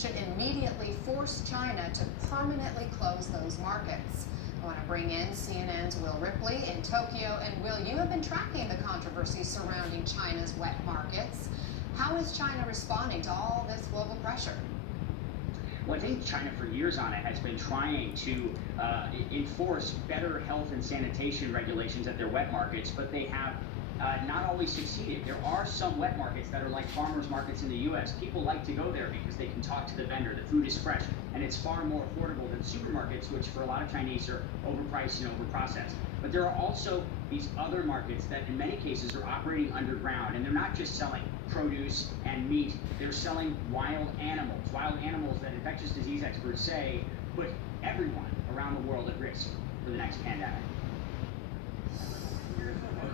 should immediately force China to permanently close those markets. I want to bring in CNN's Will Ripley in Tokyo. And Will, you have been tracking the controversy surrounding China's wet markets. How is China responding to all this global pressure? Well, I think China for years on it has been trying to enforce better health and sanitation regulations at their wet markets, but they have not always succeeded. There are some wet markets that are like farmers markets in the U.S. People like to go there because they can talk to the vendor, the food is fresh, and it's far more affordable than supermarkets, which for a lot of Chinese are overpriced and overprocessed. But there are also these other markets that in many cases are operating underground, and they're not just selling produce and meat, they're selling wild animals that infectious disease experts say put everyone around the world at risk for the next pandemic.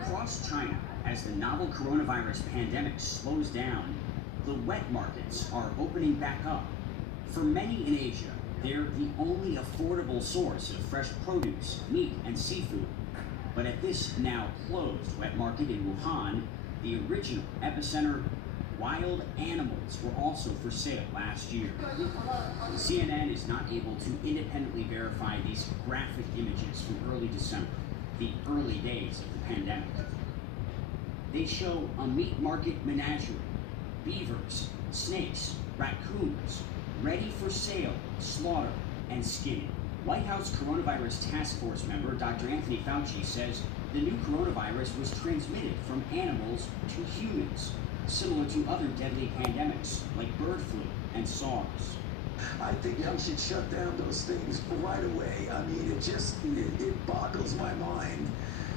Across China, as the novel coronavirus pandemic slows down, the wet markets are opening back up. For many in Asia, they're the only affordable source of fresh produce, meat, and seafood. But at this now closed wet market in Wuhan, the original epicenter, wild animals were also for sale last year. CNN is not able to independently verify these graphic images from early December, the early days of the pandemic. They show a meat market menagerie, beavers, snakes, raccoons, ready for sale, slaughter, and skinning. White House Coronavirus Task Force member Dr. Anthony Fauci says the new coronavirus was transmitted from animals to humans, similar to other deadly pandemics like bird flu and SARS. I think we should shut down those things right away. I mean, it boggles my mind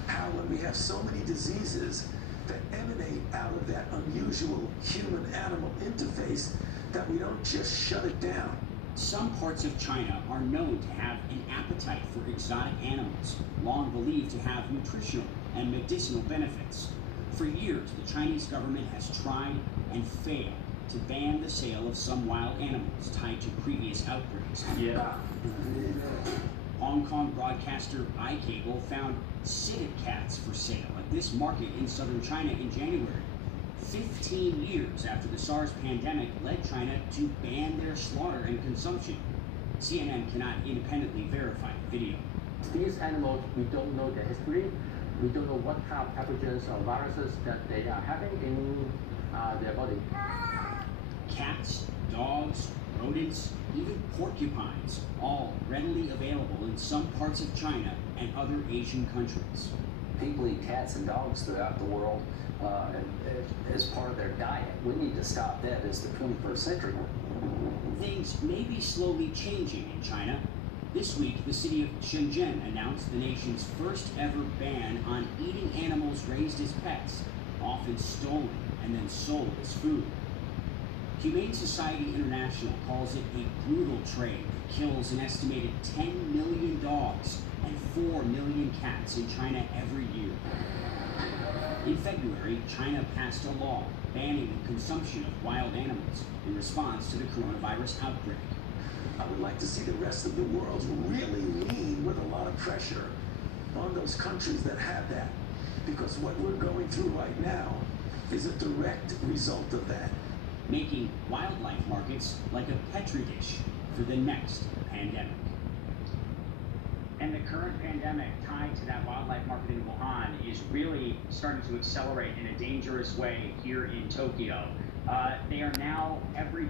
how when we have so many diseases that emanate out of that unusual human-animal interface that we don't just shut it down. Some parts of China are known to have an appetite for exotic animals, long believed to have nutritional and medicinal benefits. For years, the Chinese government has tried and failed to ban the sale of some wild animals tied to previous outbreaks. Yeah. Hong Kong broadcaster iCable found civet cats for sale at this market in southern China in January. 15 years after the SARS pandemic led China to ban their slaughter and consumption. CNN cannot independently verify the video. These animals, we don't know their history. We don't know what kind of pathogens or viruses that they are having in their body. Cats, dogs, rodents, even porcupines, all readily available in some parts of China and other Asian countries. People eat cats and dogs throughout the world as part of their diet. We need to stop that. It's the 21st century. Things may be slowly changing in China. This week, the city of Shenzhen announced the nation's first ever ban on eating animals raised as pets, often stolen and then sold as food. Humane Society International calls it a brutal trade that kills an estimated 10 million dogs and 4 million cats in China every year. In February, China passed a law banning the consumption of wild animals in response to the coronavirus outbreak. I would like to see the rest of the world really lean with a lot of pressure on those countries that have that. Because what we're going through right now is a direct result of that. Making wildlife markets like a petri dish for the next pandemic. And the current pandemic tied to that wildlife market in Wuhan is really starting to accelerate in a dangerous way here in Tokyo. They are now every